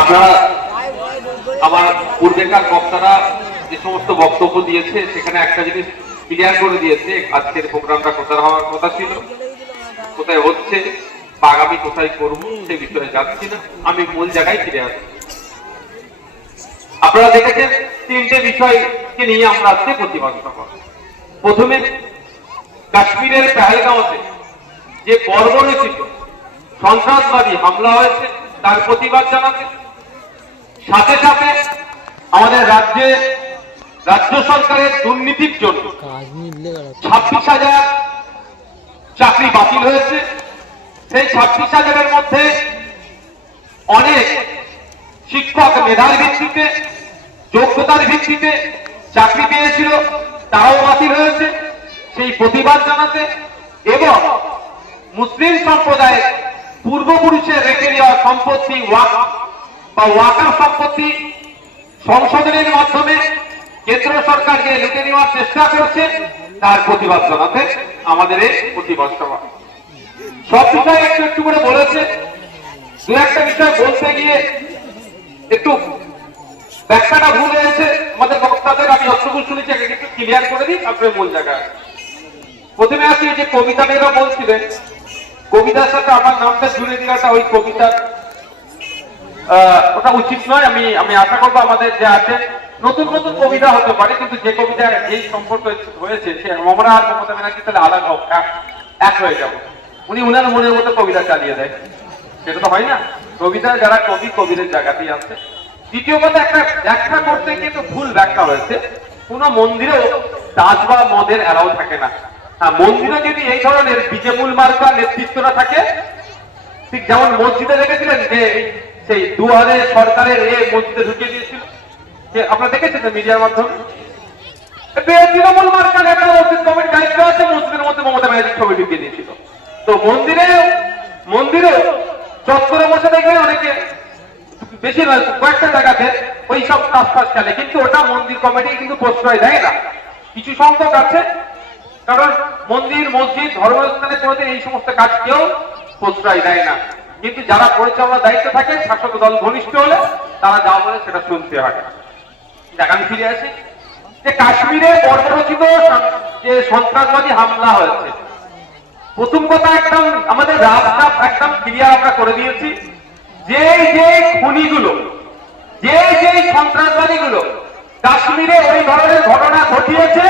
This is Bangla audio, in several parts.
আপনারা আমার পূর্বেকার বক্তারা যে সমস্ত বক্তব্য দিয়েছে সেখানে একটা জিনিস ক্লিয়ার করে দিয়েছে, আজকের প্রোগ্রামটা কোথায় হওয়ার কথা ছিল, কোথায় হচ্ছে, আগামী কোথায় করবো সে বিষয়ে যাচ্ছি না, আমি মূল জায়গায় ফিরে আসছি। আপনারা দেখেছেন তিনটে বিষয়কে নিয়ে আমরা আজকে প্রতিবাদ করব। প্রথমে কাশ্মীরের পেহেলগাঁওতে যে বর্বরচিত সন্ত্রাসবাদী হামলা হয়েছে তার প্রতিবাদ জানাতে, সাথে সাথে আমাদের রাজ্য সরকারের দুর্নীতির জন্য 26,000 চাকরি বাতিল হয়েছে। সেই 26,000-এর মধ্যে অনেক শিক্ষক মেধার ভিত্তিতে, যোগ্যতার ভিত্তিতে চাকরি পেয়েছিল, তারাও বাতিল হয়েছে, সেই প্রতিবাদ জানাতে, এবং মুসলিম সম্প্রদায়ের পূর্বপুরুষের রেখে দেওয়া সম্পত্তি ওয়াকার সম্পত্তি সংশোধনের মাধ্যমে কেন্দ্র সরকার যে লুটে নেওয়ার চেষ্টা করছে তার প্রতিবাদ জানাতে আমাদের এই প্রতিবাদ সভা। সব বিষয়ে একটু একটু করে বলেছে, দু একটা বিষয় বলতে গিয়ে একটু ব্যাখ্যাটা ভুল হয়েছে আমাদের বক্তাদের, আমি যতটুকু শুনেছি একটু ক্লিয়ার করে দিই আপনার মূল জায়গায়। প্রথমে আসি যে কবিতা মেয়েরা বলছিলেন, কবিতার সাথে আমার নামটা জুড়ে দেওয়াটা ওই কবিতার ওটা উচিত নয়। আমি আশা করবো আমাদের যে আছে নতুন নতুন কবিতা হতে পারে, কিন্তু যে কবিতা এই সম্পর্ক হয়েছে সে আমরা আর মমতা ব্যানার্জি তাহলে আলাদা এক হয়ে যাবো, উনি উনার মনের মতো কবিতা চালিয়ে দেয়, সেটা তো হয় না। কবিতা যারা কবি কবিদের জায়গাতেই আছে। দ্বিতীয় কথা, একটা ব্যাখ্যা করতে গিয়ে তো ভুল ব্যাখ্যা হয়েছে। কোন মন্দিরেও দাস বা মদের অ্যালাউ থাকে না। হ্যাঁ, মন্দিরে যদি এই ধরনের বিজেমূল মার্কা নেতৃত্বটা থাকে, ঠিক যেমন মসজিদে দেখেছিলেন যে সেই দুয়ারে সরকারের মসজিদে ঢুকিয়ে দিয়েছিল, যে আপনারা দেখেছেন মিডিয়ার মাধ্যমে, তৃণমূল মার্কা নেতা মসজিদ কমিটির দায়িত্ব আছে, মসজিদের মধ্যে মমতা ব্যানার্জির ছবি ঢুকিয়ে দিয়েছিল। তো মন্দিরে চত্বরে বসে দেখবেন অনেকে, বেশি নয় কয়েকটা জায়গাতে ওই সব কাজ খেলে, কিন্তু ওটা মন্দির কমিটি কিন্তু প্রশ্রয় দেয় না। কিছু সংখ্যক আছে, কারণ মন্দির মসজিদ ধর্মস্থানে কোনোদিন এই সমস্ত কাজ কেউ প্রশ্রয় দেয় না, কিন্তু যারা পরিচালনার দায়িত্ব থাকে শাসক দল ঘনিষ্ঠ হলে তারা যা বলে সেটা শুনতে হয়। আমি ফিরে আসি যে কাশ্মীরে বর্বরচিত যে সন্ত্রাসবাদী হামলা হয়েছে, প্রথম কথা একদম আমাদের রাস্তা একদম ক্লিয়ার আমরা করে দিয়েছি, যে খুনিগুলো, যে সন্ত্রাসবাদীগুলো কাশ্মীরে ওই ধরনের ঘটনা ঘটিয়েছে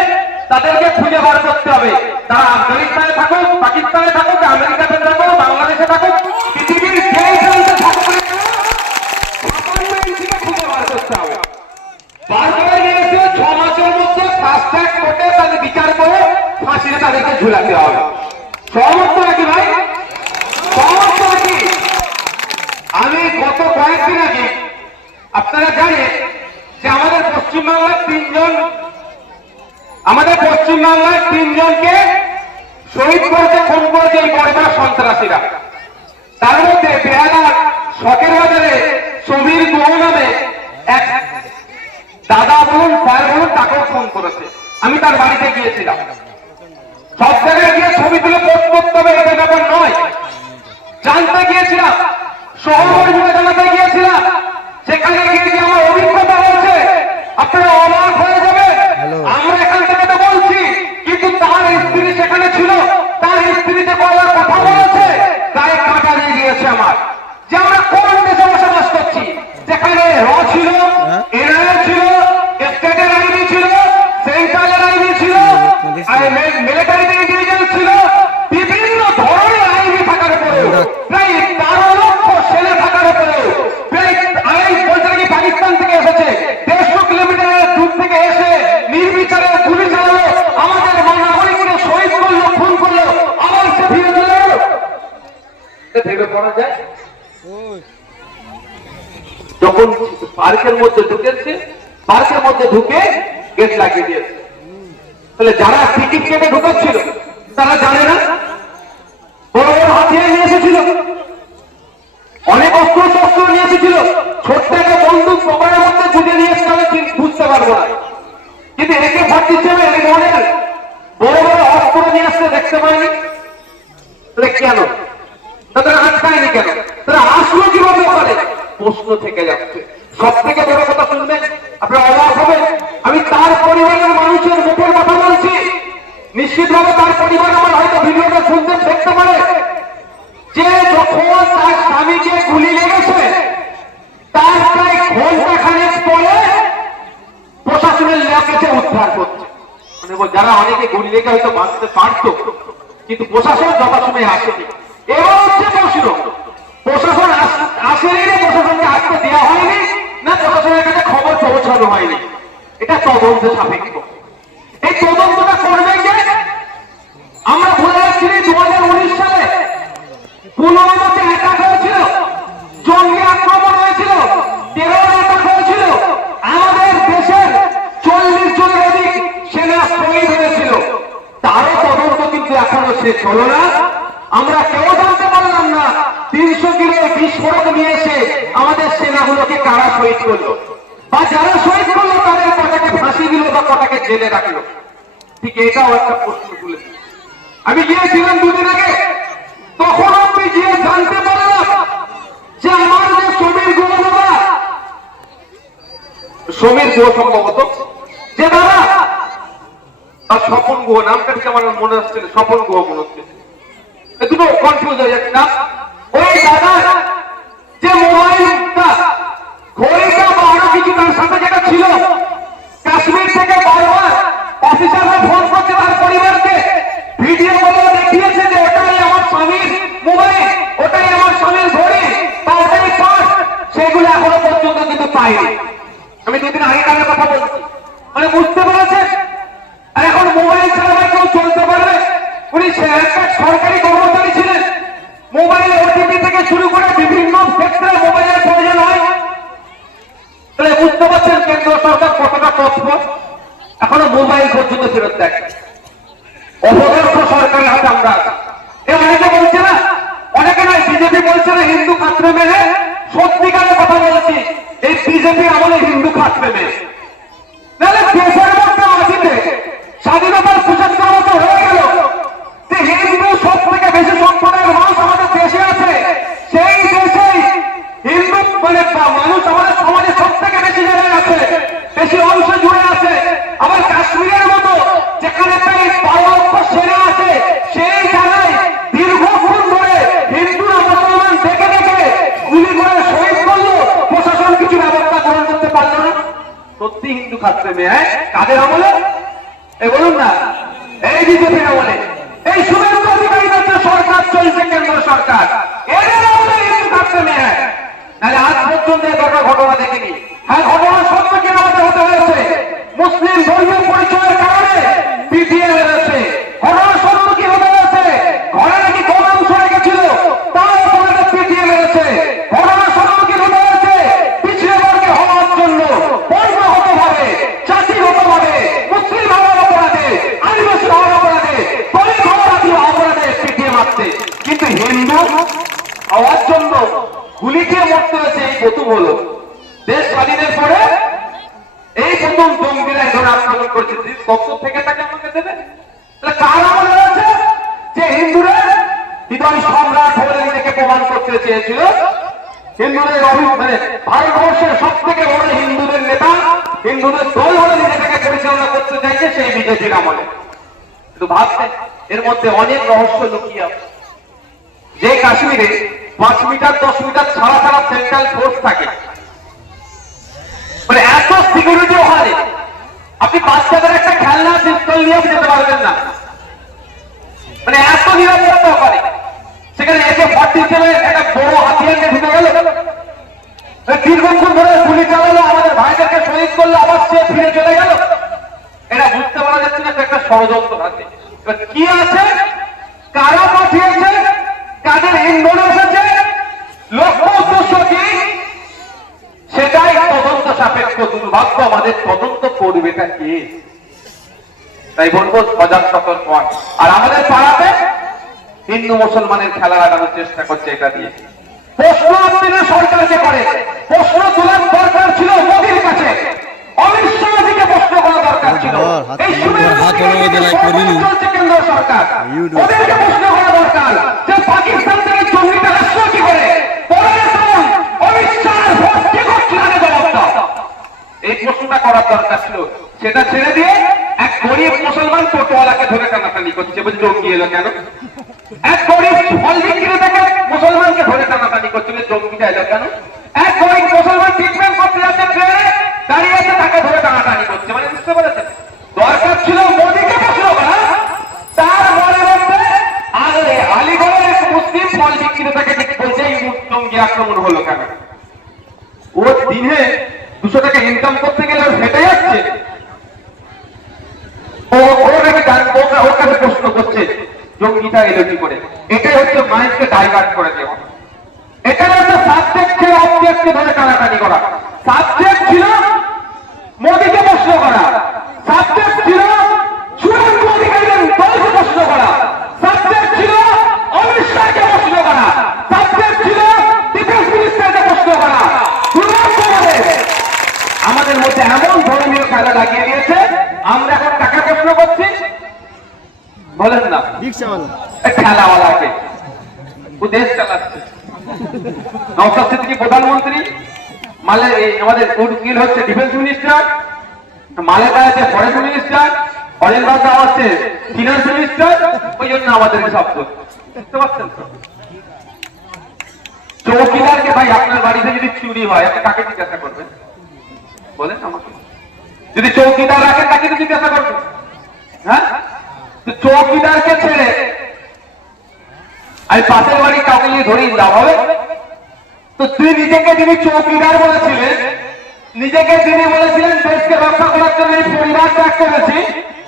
তাদেরকে খুঁজে বার করতে হবে। তারা আফগানিস্তানে থাকুক, পাকিস্তানে থাকুক, আমেরিকাতে থাকুক, বাংলাদেশে থাকুক, পৃথিবীর যেই প্রান্তে থাকুক, খুঁজে বার করতে হবে। বার করে নিয়েছে 6 মাসের মধ্যে ফাস্ট ট্র্যাক কোর্টে তাদের বিচার করে ফাঁসিতে তাদেরকে ঝুলাতে হবে। সমস্ত নাকি ভাই, সমস্ত নাকি? আমি গত কয়েকদিন আগে আপনারা জানেন যে আমাদের পশ্চিমবাংলার তিনজনকে শহীদ করেছে, খুন করেছে এই বর্বর সন্ত্রাসীরা। তার মধ্যে বেহালার শখের বাজারে সমীর গুহ নামে এক দাদা বলুন স্যার বলুন তাকেও খুন করেছে। আমি তার বাড়িতে গিয়েছিলাম, সব জায়গায় গিয়ে ছবি তুলে পোস্ট করতে হবে এটা ব্যাপার নয়, জানতে গিয়েছিলাম, সহকর্মীরা জানাতে গিয়েছিলাম, সেখানে গিয়ে যে আমার অভিজ্ঞতা হয়েছে আপনারা অবাক হয়ে যাবে। আমরা এখান থেকে তো বলছি, কিন্তু তার স্ত্রী সেখানে ছিল, তার স্ত্রী যে বলার কথা বলেছে গায়ে কাঁটা দিয়ে গিয়েছে আমার, যে আমরা কোন দেশে বসবাস করছি যেখানে র ছিল, এনআইএ ছিল, স্টেটের আইনি ছিল, সেন্ট্রালের আইনি ছিল, মিলিটারি ইন্টেলিজেন্স ছিল, বিভিন্ন ধরনের আইনি থাকার উপরেও প্রায় 13 লক্ষ সেনা থাকার উপরেও প্রায় 2.5 বছর কি পাকিস্তান থেকে এসেছে, 150 কিলোমিটারের দূর থেকে এসে নির্বিচারে গুলি চালালো, আমাদের নাগরিককে শহীদ করলো, খুন করলো, আবার সে ফিরে চলে গেল। ভেবে পড়া যায় যখন পার্কের মধ্যে ঢুকেছে, পার্কের মধ্যে ঢুকে গেট লাগিয়ে দিয়েছে, তাহলে যারা টিকিট কেটে ঢুকাচ্ছিল তারা জানে না? বড় বড় হাতিয়ার নিয়ে এসেছিল, অনেক অস্ত্র শস্ত্র নিয়ে এসেছিল, ছোট্ট একটা বন্দুক পকেটের মধ্যে ঢুকে নিয়ে এসে বুঝতে পারবো না, কিন্তু AK-47 এই মডেল বড় বড় অস্ত্র নিয়ে আসতে দেখতে পাইনি। তাহলে কেন তাদের আটকায়নি? কেন তারা আসলো কিভাবে? প্রশ্ন থেকে যাচ্ছে। সব থেকে বড় কথা শুনবেন, আপনারা অবাক হবেন, আমি তার পরিবারের মানুষের মুখের কথা বলছি। নিশ্চিতভাবে তার পরিবার আমার হয়তো ভিডিওটা শুনতে দেখতে পারে, যে যখন তার স্বামীকে গুলি লেগেছে তার প্রায় ঘন্টা খানেক পরে প্রশাসনের লোক এসে উদ্ধার করছে। মানে যারা অনেকে গুলি লেগে হয়তো বাঁচতে পারতো, কিন্তু প্রশাসন যথাসময়ে আসেনি। এবার হচ্ছে প্রশ্ন, প্রশাসন আসেনি না প্রশাসনকে আসতে দেওয়া হয়নি, না প্রশাসনের কাছে খবর পৌঁছানো হয়নি? এটা তদন্ত সাপেক্ষ। এই তদন্তটা করবে কে? আমরা ভুলে যাচ্ছি 2019 সালে পুলওয়ামাতে অ্যাটাক হয়েছিল, জঙ্গি আক্রমণ হয়েছিল, টেরর অ্যাটাক হয়েছিল, আমাদের দেশের 40 জনের অধিক সেনা শহীদ হয়েছিল। তারও তদন্ত কিন্তু এখনো শেষ হলো না। আমরা কেউ জানতে পারলাম না 300 কিলো বিস্ফোরক নিয়ে এসে আমাদের সেনাগুলোকে কারা শহীদ করলো, বা যারা শহীদ করলো তাদের কটাকে ফাঁসি দিল বা কটাকে জেলে রাখলো। ঠিক এটাও একটা প্রশ্ন তুলেছে। আমি গিয়েছিলাম দুদিন আগে, তখন আমি গিয়ে জানতে পারলাম যে আমার যে সমীর গুহ বাবা, সমীর গুহ সম্ভবত যে বাবা, আর স্বপন গুহ নামটা ঠিক আমার মনে হচ্ছে, স্বপন গুহ মনে হচ্ছে, দুটো কনফিউজ হয়ে যাচ্ছে না। ওই দাদা যে মোবাইলটা, ঘড়িটা বা আরো কিছু তার সাথে যেটা ছিল, কাশ্মীর থেকে বারবার অফিসাররা ফোন করছে তার পরিবারকে, ভিডিও বলে দেখিয়েছে যে ওটাই আমার স্বামীর মোবাইল, ওটাই আমার স্বামীর ঘড়ি বা ওটাই পার্স, সেগুলো এখনো পর্যন্ত কিন্তু পাইনি। আমি দুদিন আগেকার কথা বলছি, মানে বুঝতে পেরেছেন। আর এখন মোবাইল ছাড়া কেউ চলতে পারবে? উনি একটা সরকারি কর্মচারী ছিলেন, মোবাইল ওটিপি থেকে শুরু করে বিভিন্ন ক্ষেত্রে মোবাইলের প্রয়োজন হয়। তাহলে বুঝতে পারছেন কেন্দ্র সরকার কতটা তৎপর, এখনো মোবাইল পর্যন্ত ফেরত দেয়। অপদর্থ সরকারের হাতে আমরা আছি। অনেকে বলছে না, অনেকে নয়, বিজেপি বলছে না হিন্দু খাতরে মেরে, সত্যিকারের কথা বলছি, এই বিজেপি আমলে হিন্দু খাতরে মেরে। নাহলে দেশের মধ্যে আসিতে স্বাধীনতার 75 বছর হয়ে গেল, যে হিন্দু সব থেকে বেশি সম্প্রদায়ের মানুষ আমাদের দেশে আছে, সেই দেশেই হিন্দু মানে মানুষ আমাদের সমাজে সব থেকে বেশি জায়গায় আছে, বেশি অংশ জুড়ে আছে। আবার কাশ্মীরের মতো যেখানে প্রায় 12 লক্ষ সেনা আছে, সেই জায়গায় দীর্ঘক্ষণ ধরে হিন্দুরা মুসলমান দেখে দেখে গুলি করে শহীদ করলো, প্রশাসন কিছু ব্যবস্থা গ্রহণ করতে পারলো না। সত্যি হিন্দু খাতরে মেয়ে কাদের আমলে? এই বলুন না, এই বিজেপির আমলে, এই শুভেন্দু অধিকারীদের যে সরকার চলছে, কেন্দ্র সরকার, এদের আমলে হিন্দু খাতরে মেয়ে। নাহলে আজ পর্যন্ত এই ঘটনা দেখিনি। হ্যাঁ, ঘটনা সত্য কেন আমাদের হতে হয়েছে? মুসলিম ধর্মীয় পরিচয়ের কারণে পিটিয়ে মেরেছে। ঘটনা সত্য কি হতে হয়েছে? ঘরে নাকি গণাংশ রেখেছিল, তাও তোমাদের পিটিয়ে মেরেছে। ঘটনা সত্য কি হতে হয়েছে? পিছিয়ে বর্গে হওয়ার জন্য, বর্ণ হতে হবে, জাতি হতে হবে, মুসলিম হওয়ার অপরাধে, আদিবাসী হওয়ার অপরাধে, দলিত হওয়ার অপরাধে পিটিয়ে মারছে। কিন্তু হিন্দু হওয়ার জন্য গুলি খেয়ে মরতে হয়েছে এই প্রথম হলো। দেশ স্বাধীনের পরে এই প্রথম জঙ্গিরা ধরে আক্রমণ করছে। কত থেকে তাকে আমাকে দেবে? তাহলে কার আমলে হয়েছে? যে হিন্দুরা হৃদয় সম্রাট বলে নিজেকে প্রমাণ করতে চেয়েছিল, হিন্দুদের মানে ভারতবর্ষের সব থেকে বড় হিন্দুদের নেতা, হিন্দুদের দল বলে নিজেকে পরিচালনা করতে চাইছে সেই বিজেপির আমলে। কিন্তু ভাবছেন এর মধ্যে অনেক রহস্য লুকিয়ে আছে। যে কাশ্মীরে 5 মিটার 10 মিটার ছাড়া ছাড়া সেন্ট্রাল ফোর্স থাকে, মানে এত সিকিউরিটি ওখানে, আপনি বাচ্চাদের একটা খেলনা পিস্তল নিয়ে যেতে পারবেন না, মানে এত নিরাপত্তা ওখানে। সেখানে AK-47 একটা বড় হাতিয়ার নিয়ে ঢুকে গেল, দীর্ঘক্ষণ ধরে গুলি চালালো, আমাদের ভাইদেরকে শহীদ করলো, আবার সে ফিরে চলে গেল। এটা বুঝতে পারা যাচ্ছে না একটা ষড়যন্ত্র আছে। কি আছে, কারা পাঠিয়েছে, কাদের ইন্ধন এসেছে, লক্ষ্য উদ্দেশ্য কি, সেটাই তদন্ত সাপেক্ষ। দুর্ভাগ্য আমাদের তদন্ত করবেটা কে? তাই বলবো সজাগ সতর্ক হন। আর আমাদের পাড়াতে হিন্দু মুসলমানের খেলা লাগানোর চেষ্টা করছে এটা দিয়ে। প্রশ্ন আপনি সরকারকে করে, প্রশ্ন তোলার দরকার ছিল মোদীর কাছে, অমিত শাহজিকে প্রশ্ন করা দরকার ছিল। এই চলছে কেন্দ্র সরকার, ওদেরকে প্রশ্ন করা দরকার যে পাকিস্তান থেকে জঙ্গিটা আসলো কি করে? পরে অমিত শাহ করার দরকার ছিল সেটা ছেড়ে দিয়ে এক গরিব মুসলমান টোটোওয়ালাকে ধরে টানাটানি করছে, বলছে জঙ্গি এলো কেন? এক গরিব ফল বিক্রি থেকে মুসলমানকে ধরে টানাটানি করছে, জঙ্গিটা এলো কেন? এক গরিব মুসলমান ট্রিটমেন্ট করতে যাচ্ছে ট্রেনে দাঁড়িয়ে আছে, তাকে ধরে টানাটানি করছে। মানে বুঝতে পেরেছেন, দরকার ছিল মোদীকে প্রশ্ন করা, তার মনে মধ্যে আলিগড়ের এক মুসলিম ফল বিক্রেতাকে বলছে এই জঙ্গি আক্রমণ হলো কেন? ও দিনে 200 টাকা ইনকাম করতে গেলে ওর হেঁটে যাচ্ছে, ওর কাছে প্রশ্ন করছে জঙ্গিটা এলো কি করে? এটাই হচ্ছে মাইন্ডকে ডাইভার্ট করে দেওয়া। এটা হচ্ছে সাবজেক্টকে অবজেক্টকে ধরে টানাটানি করা। সাবজেক্ট ছিল মোদীকে প্রশ্ন করা, সাবজেক্ট ছিল শুভেন্দু অধিকারীদের দলকে প্রশ্ন করা, সাবজেক্ট ছিল অমিত শাহকে প্রশ্ন করা, সাবজেক্ট ছিল ডিফেন্স মিনিস্টারকে প্রশ্ন করা। আমাদের মধ্যে এমন ধর্মীয় খেলা লাগিয়ে দিয়েছে, আমরা এখন কাকে প্রশ্ন করছি বলেন না? খেলাওয়ালাকে। ও দেশ চালাচ্ছে। নওশাদ সিদ্দিকী প্রধানমন্ত্রী, আমাদের উকিল হচ্ছে ডিফেন্স মিনিস্টার, মালেকা আছে ফরেস্ট মিনিস্টার, অরেন বাদা হচ্ছে ফিনান্স মিনিস্টার। ওই জন্য আমাদেরকে শব্দ বুঝতে পারছেন তো? চৌকিদারকে ভাই আপনার বাড়িতে যদি চুরি হয় আপনি কাকে জিজ্ঞাসা করবেন বলেন আমাকে? যদি চৌকিদার রাখেন তাকে তো জিজ্ঞাসা করবেন। হ্যাঁ, চৌকিদারকে ছেড়ে আমি পাশের বাড়ি কাউকে নিয়ে ধরেই লাভ হবে? তো তুই নিজেকে যিনি চৌকিদার বলেছিলেন, নিজেকে যিনি বলেছিলেন দেশকে রক্ষা করার জন্য এই পরিবার ত্যাগ করেছি,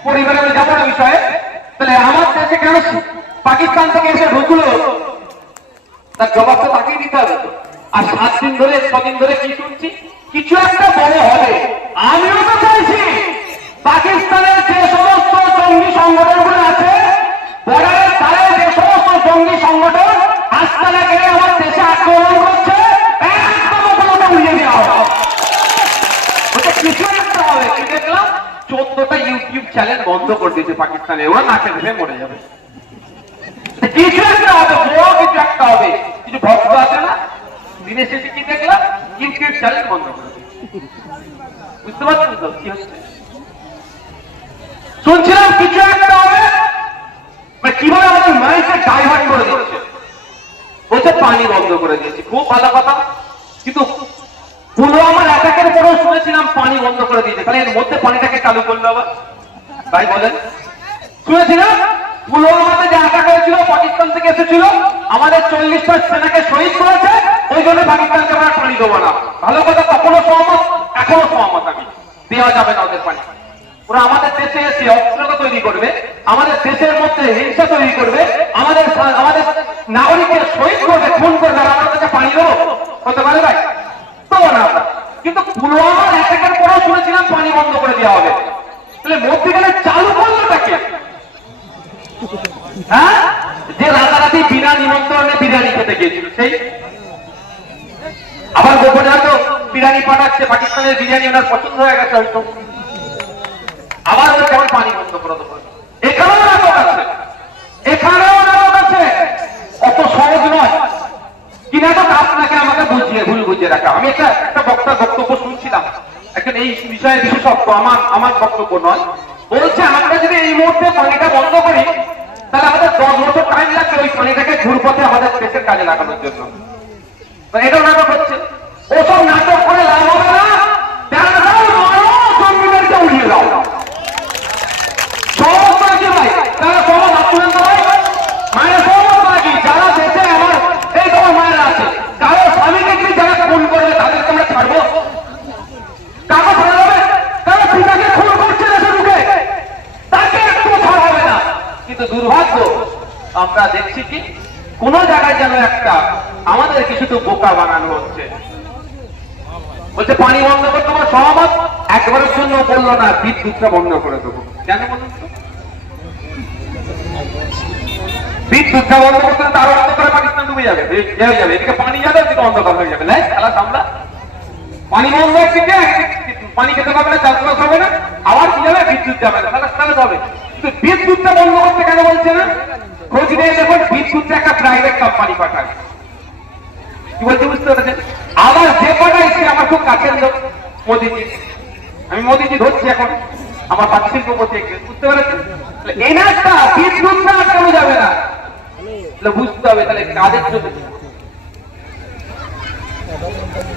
পরিবারের যাবো না বিষয়ে, তাহলে আমার দেশে কেন পাকিস্তান থেকে এসে ঢুকলো? তার জবাব তো তাকেই দিতে হবে। আর 7 দিন ধরে 6 দিন ধরে কি শুনছি? কিছু একটা বড় হবে। আমিও তো চাইছি পাকিস্তানের যে সমস্ত জঙ্গি সংগঠনগুলো আছে, বর্ডারের ধারে যে সমস্ত জঙ্গি সংগঠন আস্তানা কেড়ে আমার দেশে আক্রমণ করছে, একদম ওগুলোকে উড়িয়ে দেওয়া হবে। ওটা কিছু একটা হবে। কি দেখলাম 14টা ইউটিউব চ্যানেল বন্ধ করে দিয়েছে পাকিস্তানে, ওরা নাকে ধরে মরে যাবে। কিছু একটা হবে, বড় কিছু একটা হবে। কিছু ভক্ত আছে না, দিনের শেষে কি দেখলাম ইউটিউব চ্যানেল বন্ধ করে দিয়েছে। বুঝতে পারছেন তো কি হচ্ছে? শুনছিলাম কিছু একটা হবে, কিভাবে আমাদের মাইন্ডকে ডাইভার্ট করে দিচ্ছে। বলছে পানি বন্ধ করে দিয়েছে, খুব ভালো কথা। কিন্তু পুলওয়ামার অ্যাটাকের পরেও শুনেছিলাম পানি বন্ধ করে দিয়েছে, তাহলে এর মধ্যে পানিটাকে চালু করলো আবার, তাই বলেন? শুনেছিলাম পুলওয়ামাতে যে অ্যাটাক হয়েছিল পাকিস্তান থেকে এসেছিল, আমাদের 40টা সেনাকে শহীদ করেছে, ওই জন্য পাকিস্তানকে আমরা পানি দেবো না। ভালো কথা, তখনও সহমত, এখনো সহমত আমি, দেওয়া যাবে না ওদের পানি। ওরা আমাদের দেশে এসে অস্ত্রতা তৈরি করবে, আমাদের দেশের মধ্যে হিংসা তৈরি করবে, আমাদের নাগরিককে শহীদ করবে, খুন করবে, আর আমরা তাকে পানি দেবো? হতে পারে ভাই? তো না। কিন্তু পুলওয়ামার অ্যাটাকের পরেও শুনেছিলাম পানি বন্ধ করে দেওয়া হবে, তাহলে মধ্যখানে চালু করলো তাকে? হ্যাঁ, যে রাতারাতি বিনা নিমন্ত্রণে বিরিয়ানি খেতে গিয়েছিল সেই, আবার গোপনে হয়তো বিরিয়ানি পাঠাচ্ছে, পাকিস্তানের বিরিয়ানি ওনার পছন্দ হয়ে গেছে হয়তো, আবার ওরা কেমন পানি বন্ধ করে দেবো। এখানেও নাটক আছে, এখানেও নাটক আছে। অত সহজ নয় কি নাটক, আপনাকে আমাকে ভুল বুঝিয়ে রাখা। আমি একটা বক্তব্য শুনছিলাম, এখন এই বিষয়ে বিশেষজ্ঞ, আমার বক্তব্য নয়, বলছে আমরা যদি এই মুহূর্তে পানিটা বন্ধ করি তাহলে আমাদের 10 বছর টাইম লাগবে ওই পানিটাকে ঘুরপথে আমাদের দেশের কাজে লাগানোর জন্য। এটাও নাটক হচ্ছে। ওসব নাটক করে লাভ হবে না, জঙ্গিদেরকে উড়িয়ে দাও। সহজ নাকি ভাই? তারা সহজ আপনার ভাই মায়ের সহজ নাকি? যারা দেশে আমার এই তোমার মায়েরা আছে, কারো স্বামীকে কি যারা খুন করবে তাদেরকে আমরা ছাড়বো? কাকে ছাড়া যাবে? তারা পিতাকে খুন করছে দেশে ঢুকে, তাকে একটু ছাড়া হবে না। কিন্তু দুর্ভাগ্য আমরা দেখছি কি কোন জায়গায় যেন একটা আমাদেরকে শুধু বোকা বানানো হচ্ছে। বলছে পানি বন্ধ করতে আমার সহমত, একবারের জন্য বললো না বিদ্যুৎটা বন্ধ করে দেবো। কেন বলুন তো? বিদ্যুৎটা বন্ধ করতে তার বন্ধ করে পাকিস্তান ডুবে যাবে, এদিকে পানি যাবে, এদিকে অন্ধকার হয়ে যাবে। খেলা সামলা, পানি বন্ধ একদিকে, পানি খেতে পারবে না, চাষবাস হবে না, আবার কি যাবে বিদ্যুৎ যাবে না, তাহলে হবে। কিন্তু বিদ্যুৎটা বন্ধ করতে কেন বলছে না? খোঁজ নিয়ে দেখুন, বিদ্যুৎটা একটা প্রাইভেট কোম্পানি পাঠায়। কি বলছে বুঝতে পেরেছেন? আবার যে পাঠায় সে আমার খুব কাছের লোক, মোদীজি। আমি মোদিজি ধরছি এখন আমার পাঁচ শিল্পপতি বুঝতে পেরেছেন? এই নাচটা বিদ্যুৎ না আটকানো যাবে না, বুঝতে হবে তাহলে কাদের জন্য।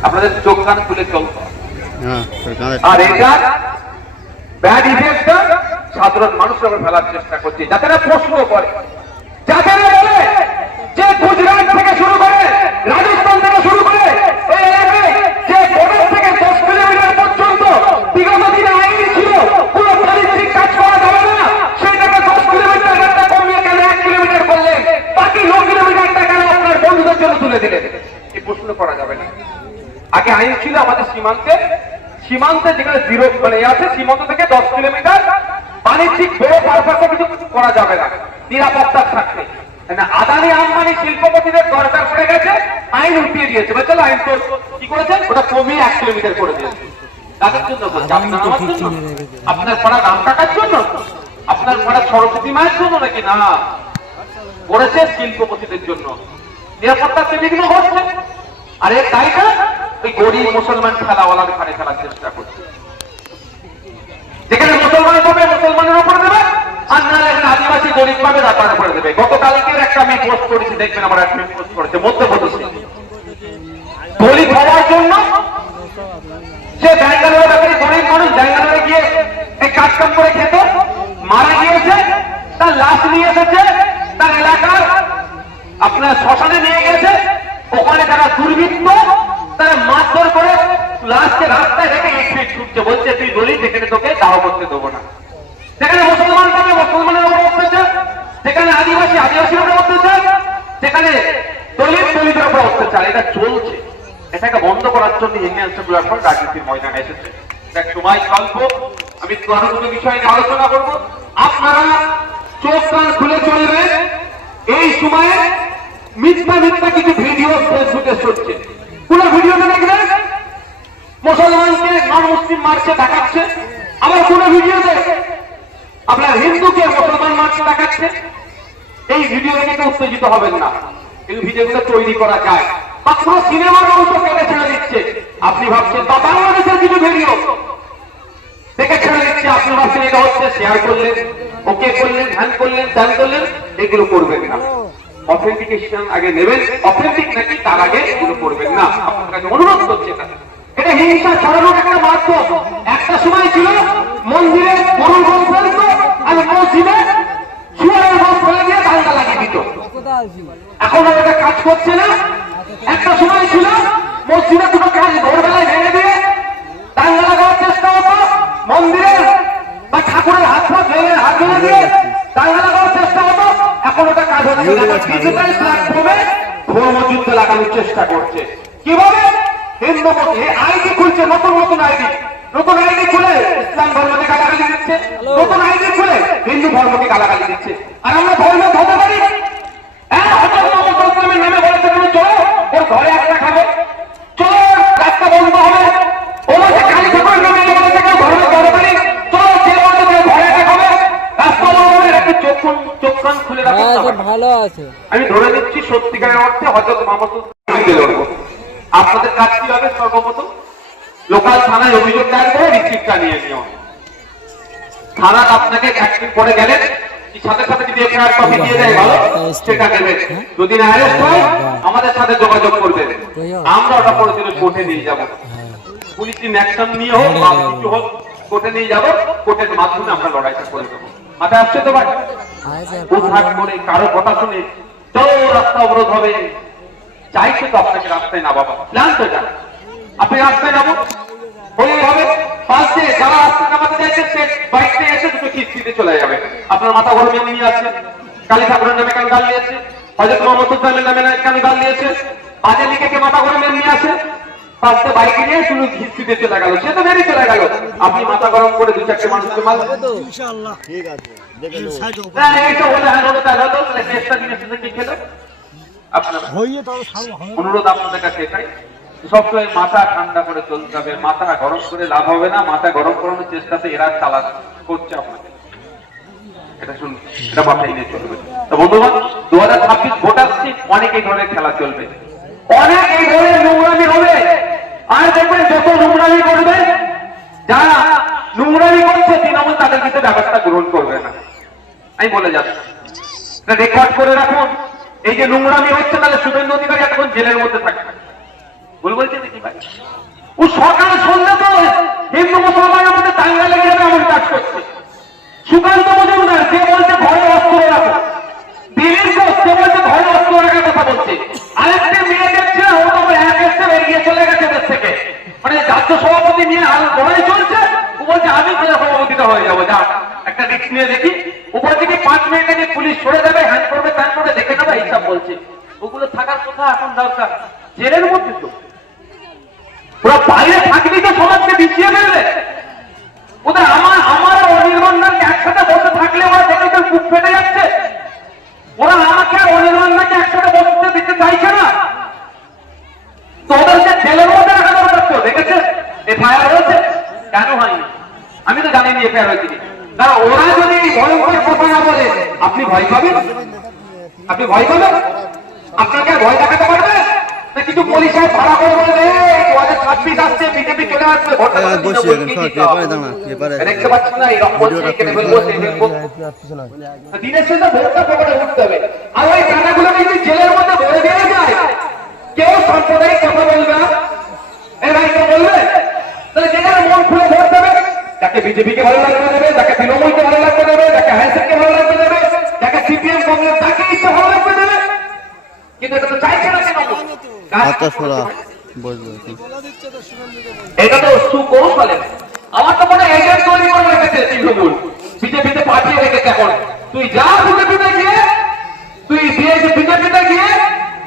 আপনাদের চোখ কান খুলে চলতে হবে। আর এটা ব্যাড ইফেক্টটা সাধারণ মানুষের উপর ফেলার চেষ্টা করছে, যাতে না প্রশ্ন করে, যাতে না বলে যে গুজরাট থেকে শুরু করে রাজস্থান থেকে শুরু করে এই এলাকায় যে বর্ডার থেকে 10 কিলোমিটার পর্যন্ত বিগত দিনে আইন ছিল কোনো বাণিজ্যিক কাজ করা যাবে না, সেটাকে 10 কিলোমিটার একটা কমিয়ে কেন 1 কিলোমিটার করলেন, বাকি 9 কিলোমিটারটা কেন আপনার বন্ধুদের জন্য তুলে দিলেন, এই প্রশ্ন করা যাবে না। আগে আইন ছিল আমাদের সীমান্তে যেখানে জিরো মানে আছে, সীমান্ত থেকে 10 কিলোমিটার বাণিজ্যিক বড় পারপাসে কিছু করা যাবে না, নিরাপত্তার থাকতে। আদানি আম্বানি শিল্পপতিদের দরকার পড়ে গেছে, আইন উঠিয়ে দিয়েছে, চলো আইন তো কি করেছেন ওটা কমিয়ে 1 কিলোমিটার করে দিয়েছে। তাদের জন্য আপনার পাড়া দাম টাকার জন্য, আপনার পাড়া সরস্বতী মায়ের জন্য নাকি? না, করেছে শিল্পপতিদের জন্য, নিরাপত্তার বিঘ্ন ঘটছে। আর এর দায়টা ওই গরিব মুসলমান খেলাওয়ালার ঘাড়ে ফেলার চেষ্টা করছে। যেখানে মুসলমান পাবে মুসলমানের উপরে দেবে, আর না এখানে আদিবাসী গরিব পাবে তার উপরে দেবে। গতকালকের একটা আমি পোস্ট করেছি, দেখবেন আমার একটা পোস্ট করেছে মধ্যপ্রদেশে দলিত হওয়ার জন্য সে ব্যাঙ্গালোরে ব্যাপারে গরিব মানুষ ব্যাঙ্গালোরে গিয়ে এই কাজকাম করে খেত, মারা গিয়েছে, তার লাশ নিয়ে এসেছে তার এলাকার আপনার শ্মশানে নিয়ে গেছে, ওখানে যারা দুর্বৃত্ত তারা মারধর করে লাশকে রাস্তায় রেখে ইট ফিট ছুটছে, বলছে তুই দলিত, যেখানে তোকে দাহ করতে দেবো না। যেখানে মুসলমান পাবে মুসলমানের উপর অত্যাচার, যেখানে আদিবাসীর উপর অত্যাচার, যেখানে দলিতের উপর অত্যাচার, এটা চলছে। এটাকে বন্ধ করার জন্য ইন্ডিয়ান সেকুলার ফ্রন্ট রাজনীতির ময়দানে এসেছে। এক সময় স্বল্প, আমি আরো দুটো বিষয় নিয়ে আলোচনা করবো। আপনারা চোখ কান খুলে চলবেন, এই সময়ে মিথ্যা কিছু ভিডিও ফেসবুকে চলছে, কোন ভিডিওটা দেখবেন মুসলমানকে নন মুসলিম মার্চে দেখাচ্ছে, আবার কোন ভিডিওতে আপনার হিন্দুকে মুসলমান মার্চে দেখাচ্ছে। এই ভিডিও দেখে উত্তেজিত হবেন না, এই ভিডিওগুলো তৈরি করা যায়, বা পুরো সিনেমার অংশ কেটে ছেড়ে দিচ্ছে। আপনি ভাবছেন বা বাংলাদেশের কিছু ভিডিও দেখে ছেড়ে দিচ্ছে, আপনি ভাবছেন এটা হচ্ছে, শেয়ার করলেন, ওকে করলেন, হ্যান করলেন, ত্যান করলেন, এগুলো করবেন না। অথেন্টিকেশন আগে নেবেন, অথেন্টিক নাকি তার আগে এগুলো করবেন না। আপনার কাছে অনুরোধ করছে না, এটা হিংসা ছড়ানোর একটা মাধ্যম। একটা সময় ছিল মন্দিরে গরুর গোশ ফেলত আর মসজিদে শুয়ারের গোশ ফেলে দিয়ে দাঙ্গা লাগিয়ে দিত, এখন এটা কাজ করছে না। একটা সময় ছিল মসজিদে দুটো কাজ ভোরবেলায় ভেঙে দিয়ে দাঙ্গা লাগানোর চেষ্টা হতো, মন্দিরের বা ঠাকুরের হাত ভেঙে দিয়ে দাঙ্গা লাগানোর চেষ্টা হতো, এখন ওটা কাজ হচ্ছে না। ডিজিটাল প্ল্যাটফর্মে ধর্মযুদ্ধ লাগানোর চেষ্টা করছে। কিভাবে? হিন্দু আইডি খুলছে, নতুন আইডি খুলে ইসলাম ধর্মকে গালাগালি দিচ্ছে, নতুন আইডি খুলে হিন্দু ধর্মকে গালাগালি দিচ্ছে। আর আমরা ধর্ম ধরতে পারি, নামে বলেছে তুমি চলো ওর ঘরে একটা খাবো, চলো রাস্তা বন্ধ হবে, ও বলছে কালী ঠাকুরের নামে বলেছে কেউ ধর্ম ধরতে পারি, চলো যে বলছে ঘরে একটা খাবে, রাস্তা বন্ধ হবে। একটু চোখ কান খুলে রাখুন, ভালো আছে। আমি ধরে নিচ্ছি সত্যিকারের অর্থে হযরত মুহাম্মদ লড়বো। আপনাদের কাজ কি হবে? সর্বপ্রথম লোকাল থানায় অভিযোগ দায়ের করে রিসিপ্টটা নিয়ে নিও। থানা আপনাকে একদিন পরে গেলেন, সাথে সাথে যদি এফআইআর কপি দিয়ে দেয় ভালো, সেটা নেবেন। যদি না অ্যারেস্ট হয় আমাদের সাথে যোগাযোগ করবেন, আমরা ওটা পরিচালনা কোর্টে নিয়ে যাব। পুলিশ অ্যাকশন নিয়ে হোক বা কিছু হোক কোর্টে নিয়ে যাব, কোর্টের মাধ্যমে আমরা লড়াইটা করে দেবো। মাথায় আসছে তো ভাই? উদ্ধার করে কারো কথা শুনে চলো রাস্তা অবরোধ হবে, চাইছে তো আপনাকে রাস্তায় নামাবো, প্ল্যান তো যান, আপনি রাস্তায় নামো, হলেই হবে। পাশে যারা রাস্তায় নামাতে চাইছে সে বাইকটা এসে দুটো কিস্তিতে চলে যাবে। আপনার মাথা গরমে নিয়ে আসছে, কালী ঠাকুরের নামে কেন গাল দিয়েছে, হযরত মুহাম্মদ সাল্লাল্লাহু আলাইহি ওয়াসাল্লামের নামে কেন গাল দিয়েছে, বাজে লিখেছে মাথা গরমে নিয়ে আসে, পাশে বাইকে নিয়ে শুধু কিস্তিতে চলে গেল, সে তো বেরিয়ে চলে গেল। আপনি মাথা গরম করে দু চারটে মানুষকে মারবেন তো ইনশাআল্লাহ ঠিক আছে। দেখে নেব না, এইটা বলে হ্যাঁ হলো তাহলে তো কেসটা নিয়ে কি খেলো। আপনার অনুরোধ আপনাদের কাছে এটাই, সবসময় মাথা ঠান্ডা করে চলতে হবে, মাথা গরম করে লাভ হবে না। মাথা গরম করানোর চেষ্টাতে এরা করছে আপনাকে, এটা শুনুন, এটা মাথায় নিয়ে চলবে। তো বন্ধুগণ, 2026 ভোট আসছে, অনেক এই ধরনের খেলা চলবে, অনেক এই ধরনের নোংরামি হবে। আর দেখবেন যত নোংরামি করবে, যারা বিরুদ্ধে ব্যবস্থা গ্রহণ করবে না। আমি বলে যাচ্ছি, রেকর্ড করে রাখুন। এই যে নোংরামি হচ্ছে, তাহলে শুভেন্দু অধিকারী এতক্ষণ জেলের মধ্যে থাকবে। ভুল বলছে নাকি ভাই? ও সকাল সন্ধ্যা তো হিন্দু মুসলমানের মধ্যে দাঙ্গা লেগে যাবে এমন কাজ করছে। সুকান্ত মজুমদার যে বলছে ঘরে অস্ত্র রাখো, দিলীপ ঘোষ যে বলছে ঘরে অস্ত্র রাখার কথা বলছে, আরেকটা মেয়ে দেখছে ও তো এক স্টেপ এগিয়ে চলে গেছে দেশ থেকে, মানে রাজ্য সভাপতি নিয়ে লড়াই চলছে। ও বলছে আমি সভাপতিটা হয়ে যাবো, যা একটা রিস্ক নিয়ে দেখি। উপর থেকে 5 মিনিট আগে পুলিশ সরে যাবে, হ্যান্ড করবে, ত্যান করবে, দেখে নেবে, এইসব বলছে। ওগুলো থাকার কথা এখন দরকার জেলের মধ্যে। তো ওরা বাইরে থাকলেই তো সমাজকে বিছিয়ে ফেলবে। ওদের আমার অনির্বাণ নামকে একসাথে বসে থাকলে ওরা দেখে তো বুক ফেটে যাচ্ছে। ওরা আমাকে আর অনির্বাণ নামকে একসাথে বসতে দিতে চাইছে না। তো ওদেরকে জেলের মধ্যে রাখা দরকার। তো দেখেছে এফআইআর হয়েছে, কেন হয়নি? আমি তো জানি না এফআইআর হয়েছে কি না। ওরা যদি ভয়ঙ্কর কথা না বলে আপনি ভয় পাবেন? আপনি ভয় পাবেন? আপনাকে ভয় দেখাতে পারবে না? কিছু পুলিশের ভাড়া করে বলবে 2026 আসছে, বিজেপি চলে আসবে, দেখতে পাচ্ছেন না এই রকম দিনের শেষে ভোটটা পকেটে উঠতে হবে। আর ওই টাকাগুলোকে যদি জেলের মধ্যে ভরে দেওয়া যায়, কেউ সাম্প্রদায়িক কথা বলবে না, এর ভাই কেউ বলবে? তাহলে যে যার মন খুলে ভোট দেবে, যাকে বিজেপিকে ভালো লাগবে দেবে, যাকে তৃণমূলকে ভালো লাগবে দেবে, যাকে হ্যান্ডসেটকে ভালো লাগবে দেবে, যাকে সিপিএম কংগ্রেস যাকে ইচ্ছে ভালো লাগবে দেবে। কিন্তু এটা তো চাইছে না কেন? এটা তো সুকৌশলে। আমার তো মনে এজেন্ট তৈরি করে রেখেছে তৃণমূল, বিজেপিতে পাঠিয়ে রেখেছে। এখন তুই যা বিজেপিতে গিয়ে, তুই বিজেপিতে গিয়ে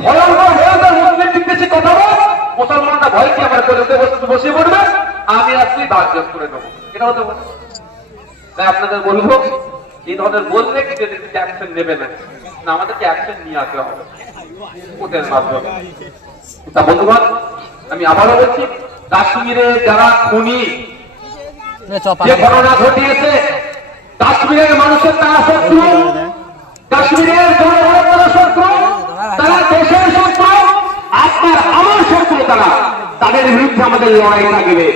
ভয়ঙ্কর হয়ে তোর মুসলিম বিদ্বেষী কথা বল, মুসলমানরা ভয় কি আমার করে বসে পড়বে, আমি আর তুই বাদ করে দেবো। এটা হতে বলে তাই আপনাদের বলবো, এই ধরনের বললে কিন্তু অ্যাকশন নেবে না, আমাদেরকে অ্যাকশন নিয়ে আসতে হবে কোর্টের মাধ্যমে। তা বন্ধুগণ, আমি আবারও বলছি, কাশ্মীরে যারা খুনি, যে ঘটনা ঘটিয়েছে, কাশ্মীরের মানুষের তারা শত্রু, কাশ্মীরের জনগণের তারা শত্রু, তারা দেশের শত্রু, আপনার আমার শত্রু। তারা, তাদের বিরুদ্ধে আমাদের লড়াই থাকবে।